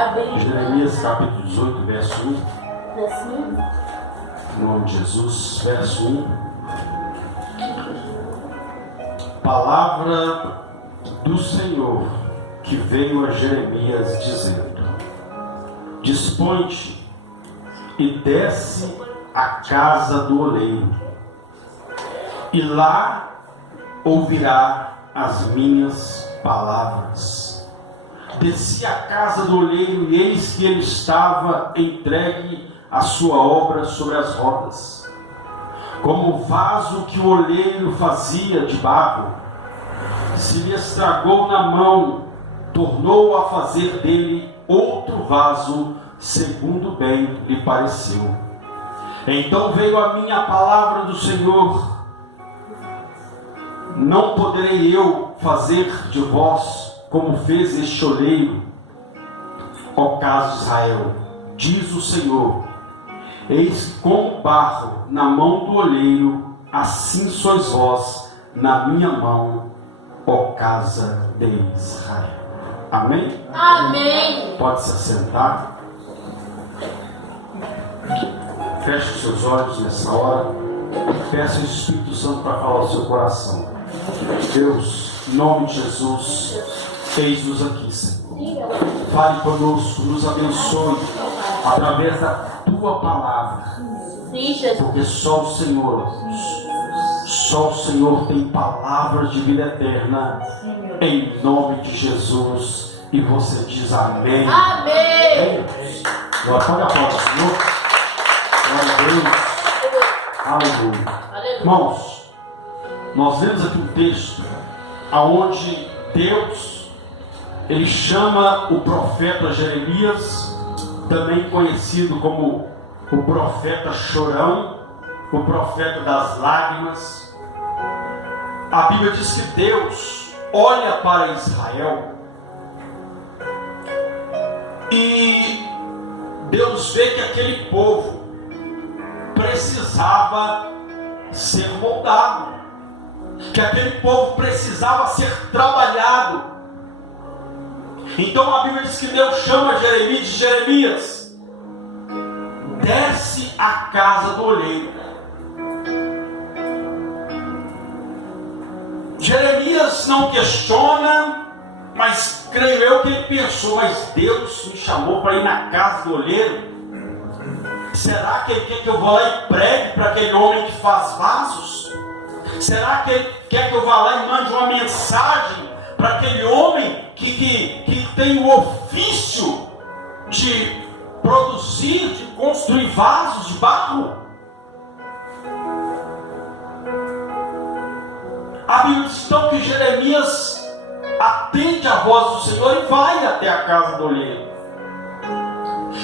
Jeremias capítulo 18, verso 1. Em nome de Jesus, verso 1. Palavra do Senhor que veio a Jeremias dizendo: Dispõe-te e desce à casa do oleiro, e lá ouvirá as minhas palavras. Desci à casa do oleiro, e eis que ele estava entregue à sua obra sobre as rodas, como o vaso que o oleiro fazia de barro. Se lhe estragou na mão, tornou a fazer dele outro vaso, segundo bem lhe pareceu. Então veio a mim a palavra do Senhor: não poderei eu fazer de vós como fez este oleiro, ó casa de Israel, diz o Senhor. Eis que como barro na mão do oleiro, assim sois vós na minha mão, ó casa de Israel. Amém? Amém. Pode se assentar. Feche os seus olhos nessa hora. Peça o Espírito Santo para falar ao seu coração. Deus, em nome de Jesus, eis-nos aqui, Senhor. Fale conosco, nos abençoe através da tua palavra. Porque só o Senhor tem palavras de vida eterna. Em nome de Jesus. E você diz amém. Amém. Agora pode aplaudir o Senhor. Glória a Deus. Aleluia. Irmãos, nós vemos aqui um texto onde Deus, ele chama o profeta Jeremias, também conhecido como o profeta chorão, o profeta das lágrimas. A Bíblia diz que Deus olha para Israel e Deus vê que aquele povo precisava ser moldado, que aquele povo precisava ser trabalhado. Então a Bíblia diz que Deus chama Jeremias e diz: Jeremias, desce à casa do oleiro. Jeremias não questiona, mas creio eu que ele pensou: mas Deus me chamou para ir na casa do oleiro? Será que ele quer que eu vá lá e pregue para aquele homem que faz vasos? Será que ele quer que eu vá lá e mande uma mensagem para aquele homem que tem o ofício de produzir, de construir vasos de barro? A Bíblia diz então que Jeremias atende a voz do Senhor e vai até a casa do oleiro.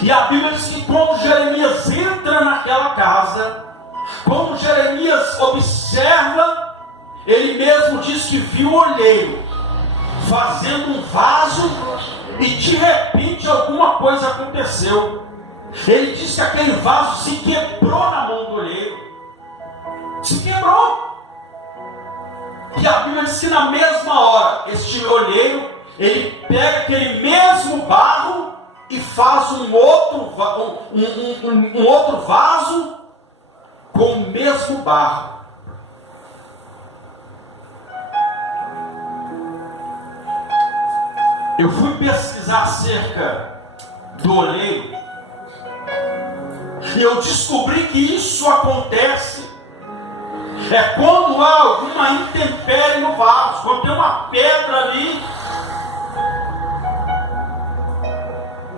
E a Bíblia diz que quando Jeremias entra naquela casa, quando Jeremias observa, ele mesmo diz que viu o oleiro fazendo um vaso e de repente alguma coisa aconteceu. Ele diz que aquele vaso se quebrou na mão do oleiro. Se quebrou. E a Bíblia diz que na mesma hora, este olheiro, ele pega aquele mesmo barro e faz um outro vaso com o mesmo barro. Eu fui pesquisar acerca do oleiro e eu descobri que isso acontece quando há alguma intempérie no vaso, quando tem uma pedra ali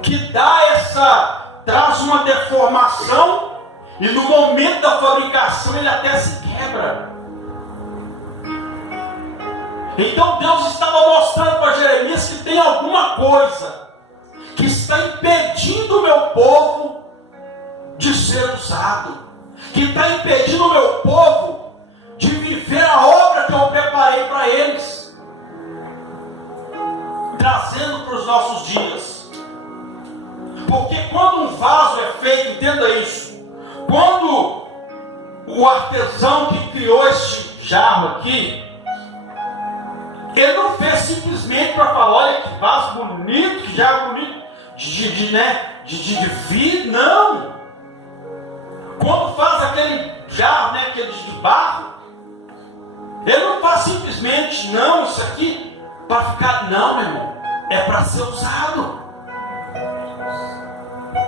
que traz uma deformação, e no momento da fabricação ele até se quebra. Então Deus estava mostrando para Jeremias que tem alguma coisa que está impedindo o meu povo de ser usado, que está impedindo o meu povo de viver a obra que eu preparei para eles, trazendo para os nossos dias. Porque quando um vaso é feito, entenda isso, quando o artesão que criou este jarro aqui, ele não fez simplesmente para falar: olha que vaso bonito, que jarro bonito. de vidro, não. Quando faz aquele jarro, aquele de barro, ele não faz simplesmente, não, isso aqui para ficar, não, meu irmão, é para ser usado.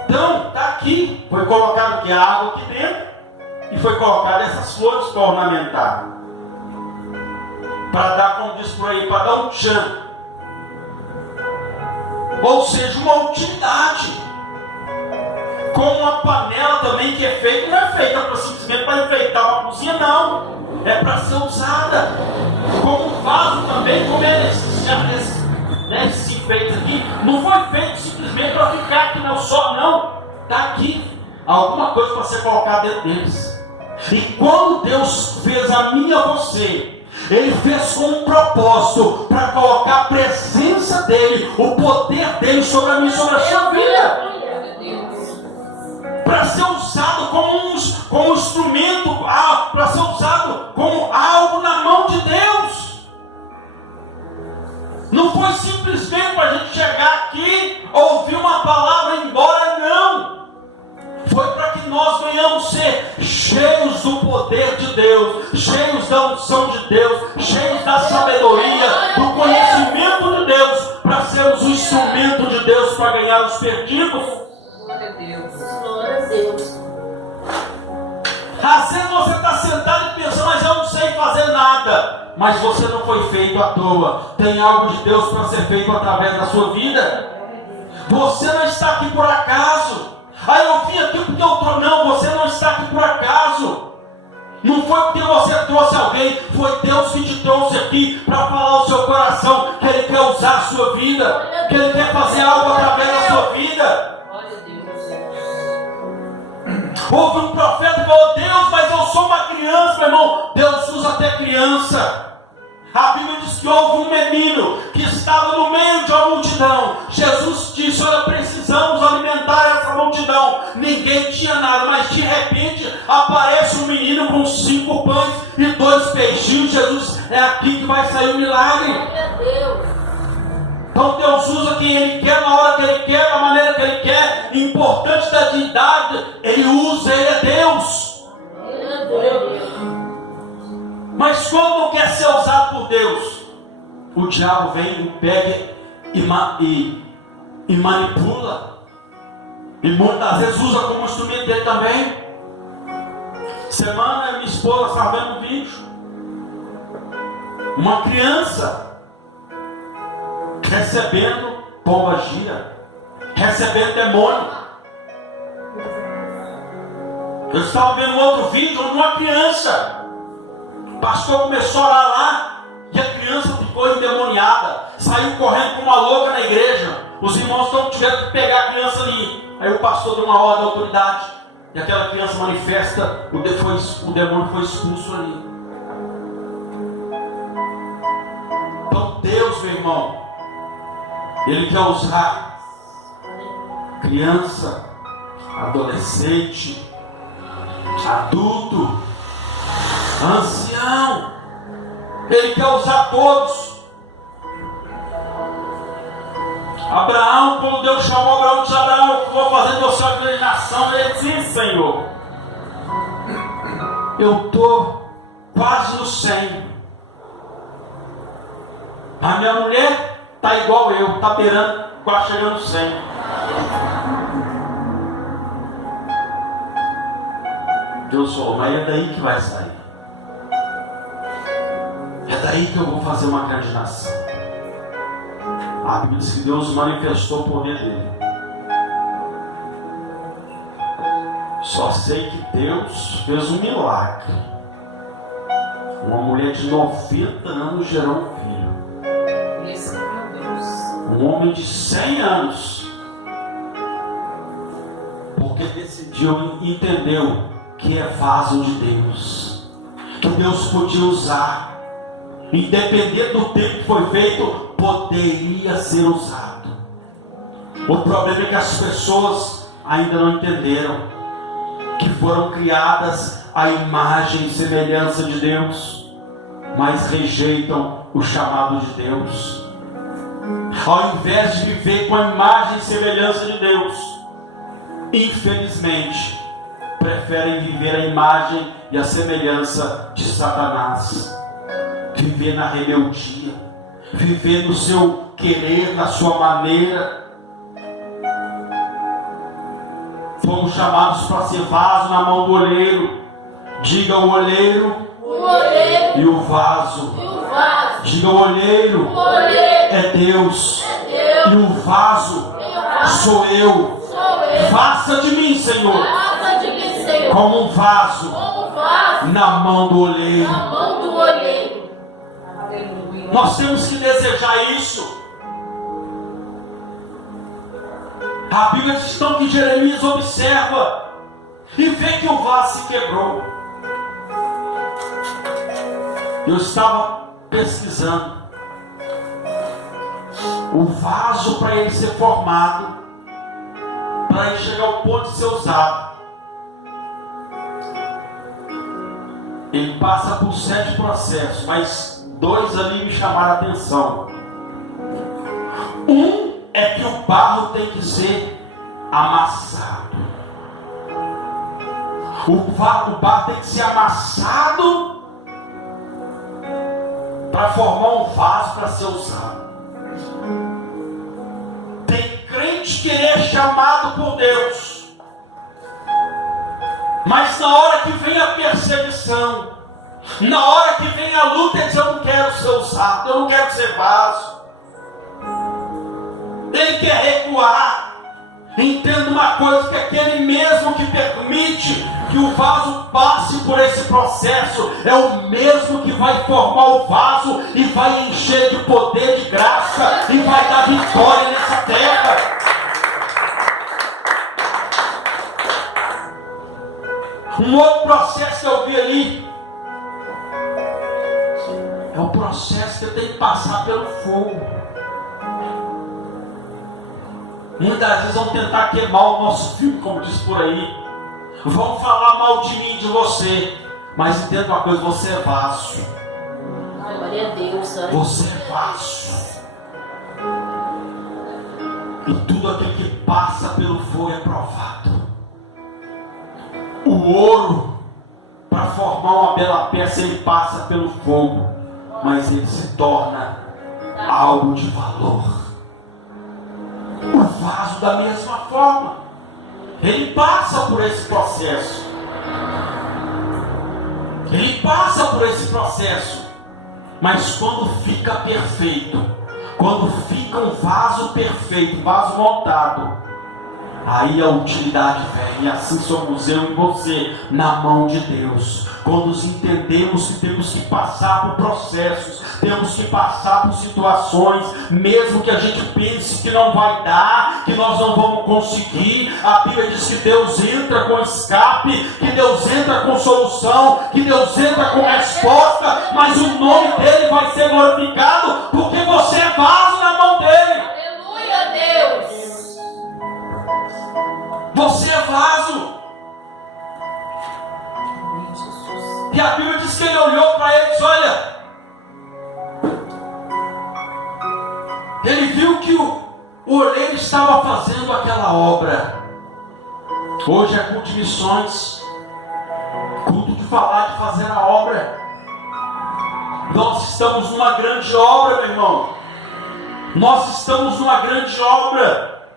Então, está aqui, foi colocado aqui a água aqui dentro, e foi colocado essas flores para ornamentar, para dar, como diz por aí, para dar um tchan, ou seja, uma utilidade. Como uma panela também que é feita, não é feita simplesmente para enfeitar uma cozinha, não, é para ser usada. Como um vaso também, como esses enfeites aqui, não foi feito simplesmente para ficar aqui no sol, não, está aqui alguma coisa para ser colocada dentro deles. E quando Deus fez a mim e a você, Ele fez com um propósito, para colocar a presença dEle, o poder dEle sobre a mim, sobre a sua vida, para ser usado como um instrumento, para ser usado como algo na mão de Deus. Não foi simplesmente para a gente chegar aqui, ouvir uma palavra e ir embora, não. Foi para que nós venhamos ser cheios do poder de Deus, cheios da unção de Deus, cheios da sabedoria, do conhecimento de Deus, para sermos o instrumento de Deus para ganhar os perdidos. Glória a Deus. Glória a Deus. Às vezes você está sentado e pensa, mas eu não sei fazer nada. Mas você não foi feito à toa. Tem algo de Deus para ser feito através da sua vida. Você não está aqui por acaso. Eu vim aqui porque eu estou. Não, você não está aqui por acaso. Não foi porque você trouxe alguém. Foi Deus que te trouxe aqui para falar ao seu coração que Ele quer usar a sua vida, que Ele quer fazer algo através da sua vida. Houve um profeta que falou, Deus, mas eu sou uma criança, meu irmão. Deus usa até criança. A Bíblia diz que houve um menino que estava no meio de uma multidão. Jesus disse, olha, precisamos alimentar essa multidão. Ninguém tinha nada, mas de repente aparece um menino com 5 pães e 2 peixinhos. Jesus, é aqui que vai sair o milagre. Glória a Deus. Então Deus usa quem Ele quer, na hora que Ele quer, da maneira que Ele quer. Importante da divindade, Ele usa, Ele é Deus. Mas quando não quer ser usado por Deus, o diabo vem e pega e manipula. E muitas vezes usa como instrumento dele também. Semana minha esposa estava vendo um vídeo. Uma criança recebendo pomba gira, recebendo demônio. Eu estava vendo outro vídeo onde uma criança, o pastor começou a orar lá e a criança ficou endemoniada, saiu correndo como uma louca na igreja. Os irmãos tiveram que pegar a criança ali. Aí o pastor deu uma ordem da autoridade e aquela criança manifesta, o demônio foi expulso ali. Então Deus, meu irmão, Ele quer usar criança, adolescente, adulto, ancião. Ele quer usar todos. Abraão, quando Deus chamou Abraão, disse, Abraão, eu vou fazer de você uma grande nação. Ele disse, sim, Senhor. Eu estou quase no 100. A minha mulher está igual eu, está beirando, quase chegando no 100. Deus falou, mas é daí que vai sair. É daí que eu vou fazer uma grande nação. A Bíblia diz que Deus manifestou o poder dele. Só sei que Deus fez um milagre. Uma mulher de 90 anos gerou um filho. Um homem de 100 anos. Porque decidiu, entendeu que é vaso de Deus. Que Deus podia usar. Independente do tempo que foi feito, poderia ser usado. O problema é que as pessoas ainda não entenderam que foram criadas à imagem e semelhança de Deus, mas rejeitam o chamado de Deus. ao invés de viver com a imagem e semelhança de Deus, infelizmente, preferem viver a imagem e a semelhança de Satanás. Viver na rebeldia, viver no seu querer, na sua maneira. Fomos chamados para ser vaso na mão do olheiro. Diga o olheiro, e o vaso. Diga o olheiro, é Deus. E o vaso sou eu. Faça de mim, Senhor, como um vaso na mão do olheiro. Nós temos que desejar isso. A Bíblia diz então que Jeremias observa e vê que o vaso se quebrou. Eu estava pesquisando. O vaso, para ele ser formado, para ele chegar ao ponto de ser usado, ele passa por 7 processos, mas 2 ali me chamaram a atenção. Um é que o barro tem que ser amassado. O barro tem que ser amassado para formar um vaso para ser usado. Tem crente que é chamado por Deus, mas na hora que vem a perseguição, na hora que vem a luta, ele diz: eu não quero ser usado, eu não quero ser vaso. Ele quer recuar. Entenda uma coisa, que aquele mesmo que permite que o vaso passe por esse processo é o mesmo que vai formar o vaso e vai encher de poder, de graça, e vai dar vitória nessa terra. Um outro processo que eu vi ali é o processo que eu tenho que passar pelo fogo. Muitas vezes vão tentar queimar o nosso filme, como diz por aí. Vão falar mal de mim, de você. Mas entenda uma coisa: você é vaso. Glória a Deus. Você é vaso. E tudo aquilo que passa pelo fogo é provado. O ouro, para formar uma bela peça, ele passa pelo fogo, mas ele se torna algo de valor. O vaso, da mesma forma, ele passa por esse processo. Ele passa por esse processo. Mas quando fica perfeito, quando fica um vaso perfeito, um vaso montado, aí a utilidade vem. E assim somos eu e você, na mão de Deus. Quando nos entendemos que temos que passar por processos, temos que passar por situações, mesmo que a gente pense que não vai dar, que nós não vamos conseguir, a Bíblia diz que Deus entra com escape, que Deus entra com solução, que Deus entra com resposta, mas o nome dele vai ser glorificado, porque você é vaso na mão dele. Aleluia, Deus. Você é vaso. E a Bíblia diz que ele olhou para ele e disse: olha, ele viu que o oleiro estava fazendo aquela obra. Hoje é culto de missões, culto de falar, de fazer a obra. Nós estamos numa grande obra, meu irmão. Nós estamos numa grande obra.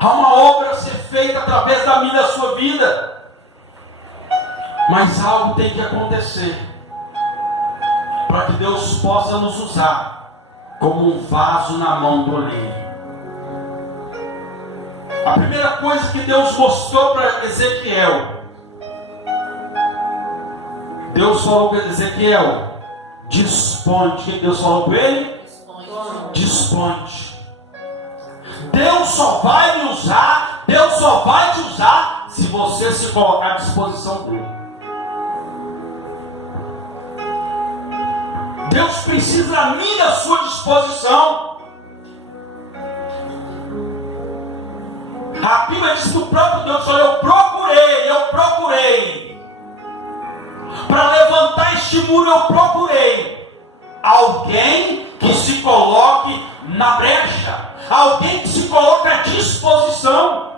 Há uma obra a ser feita através da minha e da sua vida. Mas algo tem que acontecer para que Deus possa nos usar como um vaso na mão do oleiro. A primeira coisa que Deus mostrou para Ezequiel, Deus falou para Ezequiel: dispõe. O que Deus falou para ele? Dispõe. Deus só vai me usar, Deus só vai te usar se você se colocar à disposição dele. Deus precisa da minha e da sua disposição. A Bíblia diz que o próprio Deus: olha, eu procurei para levantar este muro, eu procurei Alguém que se coloque na brecha, alguém que se coloque à disposição.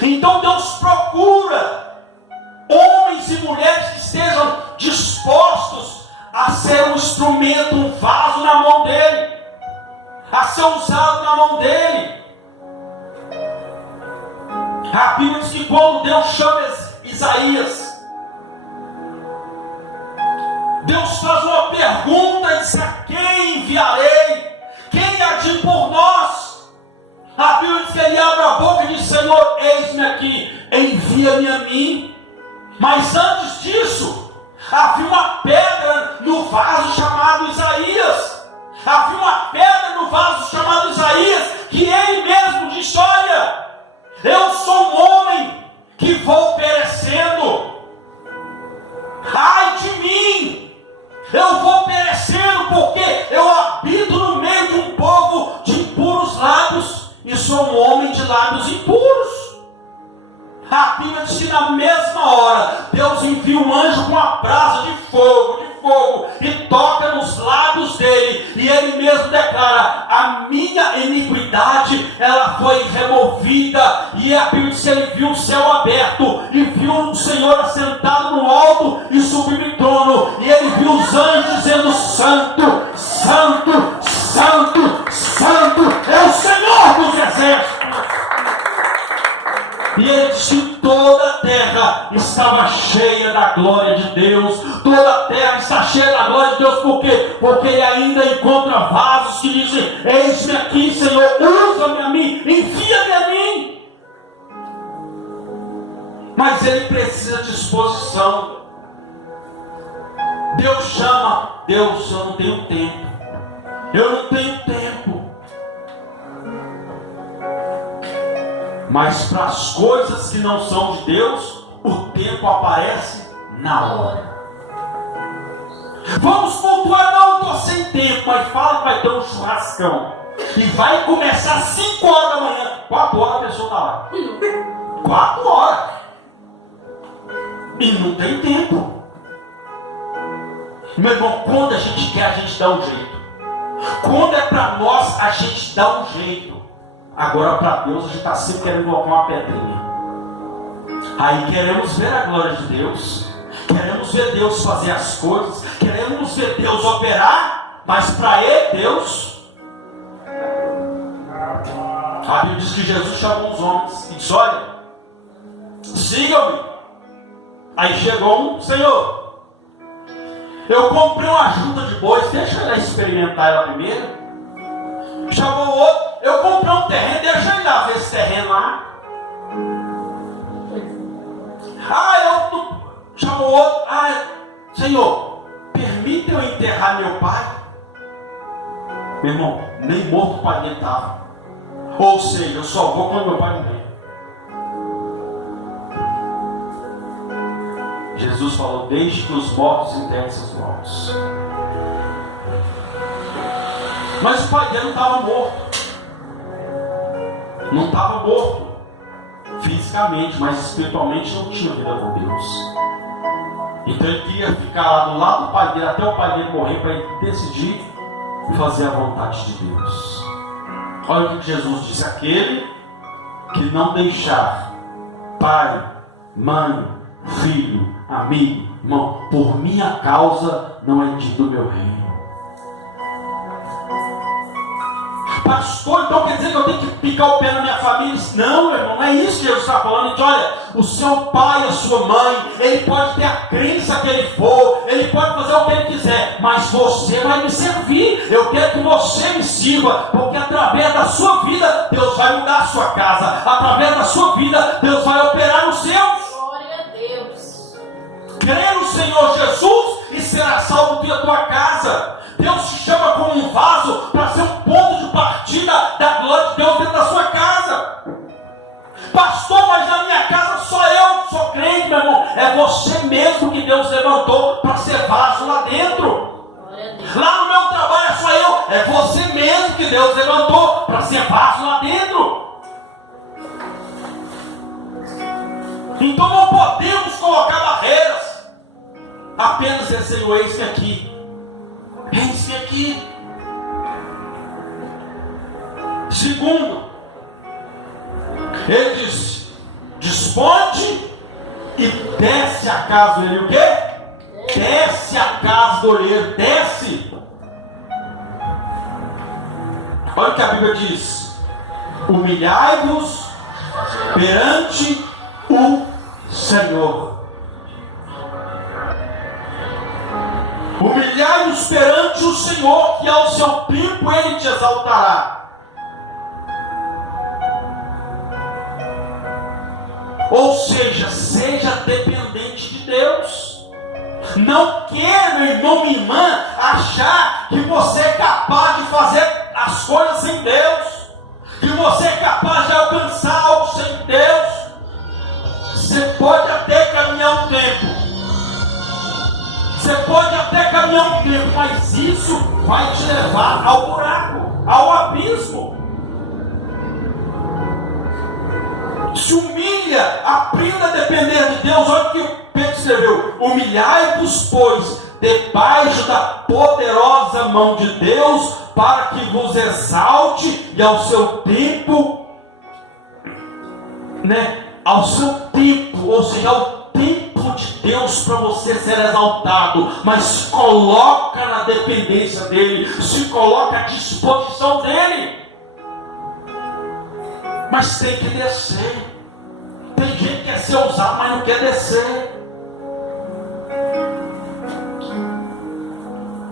Então Deus procura homens e mulheres que estejam dispostos a ser um instrumento, um vaso na mão dele, a ser usado na mão dele. A Bíblia diz que quando Deus chama Isaías, Deus faz uma pergunta e diz: a quem enviarei? Quem há de ir por nós? A Bíblia diz que ele abre a boca e diz: Senhor, eis-me aqui, envia-me a mim. Mas antes disso, havia uma pedra no vaso chamado Isaías. Havia uma pedra no vaso chamado Isaías, que ele mesmo disse: olha, eu sou um homem que vou perecendo. Ai de mim! Eu vou perecendo porque eu habito no meio de um povo de impuros lábios e sou um homem de lábios impuros. A Bíblia diz que na mesma hora Deus envia um anjo com uma brasa de fogo, e toca nos lábios dele, e ele mesmo declara: a minha iniquidade ela foi removida. E a Bíblia diz que ele viu o céu aberto e viu o Senhor assentado no alto e sublime trono, e ele viu os anjos dizendo: santo, santo, santo, santo é o Senhor dos exércitos. E ele disse que toda a terra estava cheia da glória de Deus. Toda a terra está cheia da glória de Deus. Por quê? Porque ele ainda encontra vasos que dizem: eis-me aqui, Senhor, usa-me a mim, envia-me a mim. Mas ele precisa de disposição. Deus chama: Deus, eu não tenho tempo. Eu não tenho tempo. Mas para as coisas que não são de Deus, o tempo aparece na hora. Vamos pontuar: não, estou sem tempo. Mas fala que vai ter um churrascão e vai começar às 5 horas da manhã. 4 horas a pessoa está lá. 4 horas. E não tem tempo. Meu irmão, quando a gente quer, a gente dá um jeito. Quando é para nós, a gente dá um jeito. Agora para Deus, a gente está sempre querendo colocar uma pedrinha. Aí queremos ver a glória de Deus, queremos ver Deus fazer as coisas, queremos ver Deus operar, mas para Ele, Deus... A Bíblia diz que Jesus chamou os homens e disse: olha, sigam-me. Aí chegou um: Senhor, eu comprei uma junta de bois, deixa eu experimentar ela primeiro. Chamou o outro: eu comprei um terreno, deixa eu ir lá ver esse terreno lá. Chamou o outro: Senhor, permita eu enterrar meu pai. Meu irmão, nem morto o pai dele estava. Ou seja, eu só vou quando meu pai morrer. Jesus falou: deixe que os mortos enterrem seus mortos. Mas o pai dele não estava morto. Não estava morto fisicamente, mas espiritualmente não tinha vida com Deus. Então ele queria ficar lá do lado do pai dele até o pai dele morrer, para ele decidir fazer a vontade de Deus. Olha o que Jesus disse: aquele que não deixar pai, mãe, filho, amigo, irmão, por minha causa, não é digno do meu reino. Pastor, então quer dizer que eu tenho que picar o pé na minha família? Não, meu irmão, não é isso que Jesus está falando. Então, olha, o seu pai, a sua mãe, ele pode ter a crença que ele for, ele pode fazer o que ele quiser, mas você vai me servir. Eu quero que você me sirva, porque através da sua vida, Deus vai mudar a sua casa. Através da sua vida, Deus vai operar nos seus. Glória a Deus. Crê no Senhor Jesus e será salvo tu e a tua casa. Deus te chama como um vaso para ser um ponto de partida da glória de Deus dentro da sua casa. Pastor, mas na minha casa só eu sou crente, meu irmão. É você mesmo que Deus levantou para ser vaso lá dentro. Lá no meu trabalho é só eu. É você mesmo que Deus levantou para ser vaso lá dentro. Então não podemos colocar barreiras. Apenas esse eis-me aqui. aqui. Segundo, ele diz: desponde e desce a casa do olheiro. O quê? Desce a casa do olheiro, desce. Olha o que a Bíblia diz: humilhai-vos perante o Senhor. Humilhai-vos perante o Senhor, que ao seu tempo Ele te exaltará. Ou seja, seja dependente de Deus. Não queira, irmão e irmã, achar que você é capaz de fazer as coisas sem Deus, que você é capaz de alcançar algo sem Deus. Você pode até caminhar um tempo, mas isso vai te levar ao buraco, ao abismo. Se humilha, aprenda a depender de Deus. Olha o que o Pedro escreveu: humilhai-vos, pois, debaixo da poderosa mão de Deus, para que vos exalte e ao seu tempo, ao seu tempo, ou seja, ao tempo de Deus para você ser exaltado, mas coloca na dependência dele, se coloca à disposição dele. Mas tem que descer. Tem gente que quer ser ousado, mas não quer descer.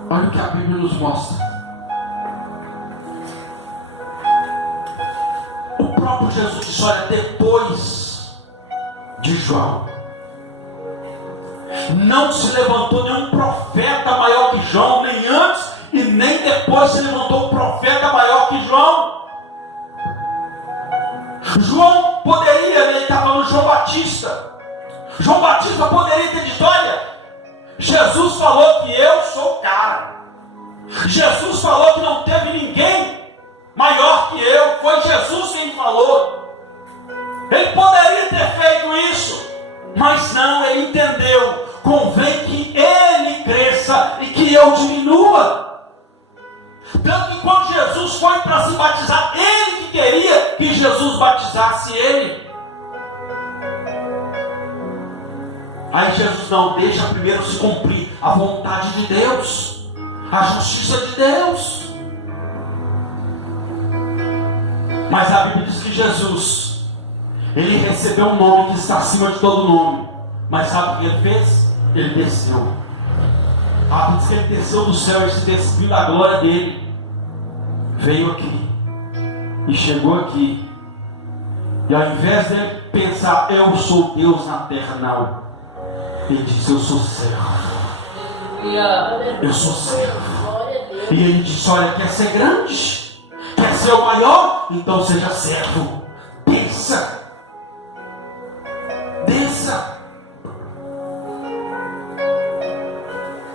Olha o que a Bíblia nos mostra. O próprio Jesus disse: olha, depois de João, não se levantou nenhum profeta maior que João, nem antes e nem depois se levantou um profeta maior que João. João poderia, ele está falando João Batista. João Batista poderia ter dito: olha, Jesus falou que eu sou o cara. Jesus falou que não teve ninguém maior que eu. Foi Jesus quem falou. Ele poderia ter feito isso, mas não, ele entendeu. Convém que ele cresça e que eu diminua. Tanto que quando Jesus foi para se batizar, ele que queria que Jesus batizasse ele. Aí Jesus: não, deixa primeiro se cumprir a vontade de Deus, a justiça de Deus. Mas a Bíblia diz que Jesus, ele recebeu um nome que está acima de todo nome. Mas sabe o que ele fez? Ele desceu. A Bíblia diz que ele desceu do céu e se despiu da glória dele. Veio aqui e chegou aqui. E ao invés de pensar: eu sou Deus na terra, não. Ele disse: eu sou servo. Eu sou servo. E ele disse: olha, quer ser grande? Quer ser o maior? Então seja servo. Desça. Desça.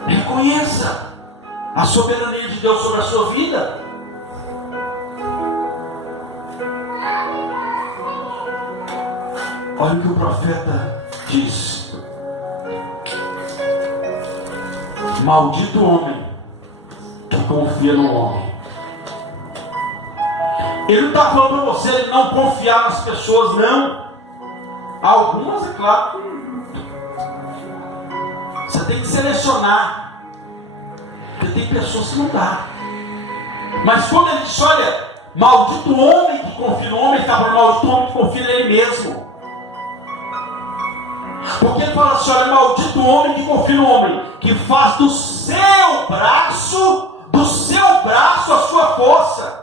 Reconheça a soberania de Deus sobre a sua vida. Olha o que o profeta diz: maldito o homem que confia no homem. Ele não está falando para você não confiar nas pessoas, não. Algumas, é claro, você tem que selecionar, porque tem pessoas que não dá. Mas quando ele diz: olha, maldito o homem que confia no homem, ele está falando maldito o homem que confia nele mesmo. Porque ele fala assim: olha, maldito o homem que confia no homem, que faz do seu braço a sua força.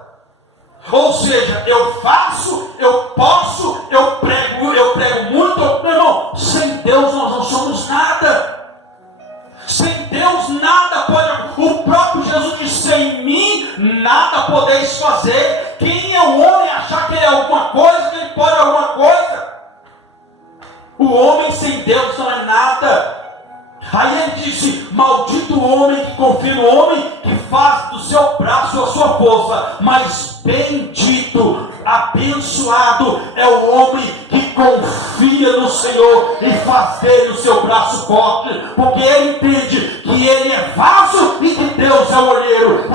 Ou seja, eu faço, eu posso, eu prego muito. Meu irmão, sem Deus nós não somos nada. Sem Deus nada pode. O próprio Jesus disse: sem mim nada podeis fazer. Quem é o homem achar que ele é alguma coisa, que ele pode alguma coisa? O homem sem Deus não é nada. Aí ele disse: maldito o homem que confia no homem, que faz do seu braço a sua força. Mas bendito, abençoado é o homem que confia no Senhor e faz dele o seu braço forte, porque ele entende que ele é vaso e que Deus é o olheiro.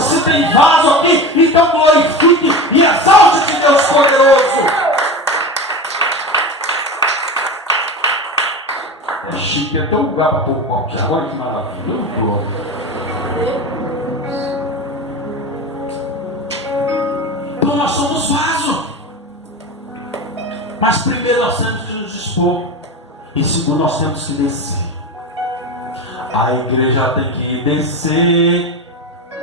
Então nós somos vaso. Mas primeiro nós temos que nos dispor. E segundo nós temos que descer. A igreja tem que descer.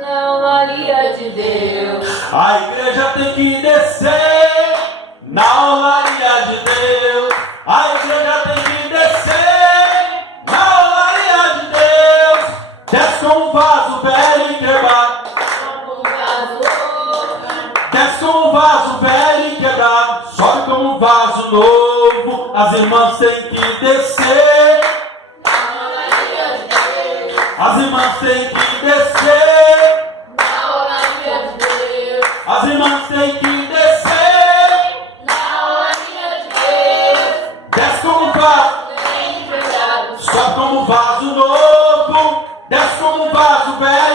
Na Maria de Deus. A igreja tem que descer. Na olaria de Deus. A igreja tem que descer. Na olaria de Deus. Desce com um vaso velho e quebrado. Desce com um vaso velho e quebrado. Sobe com um vaso novo. As irmãs têm que descer. As irmãs têm que descer. As irmãs têm que descer. Desce como um vaso. Sobe como um vaso novo. Desce como um vaso velho.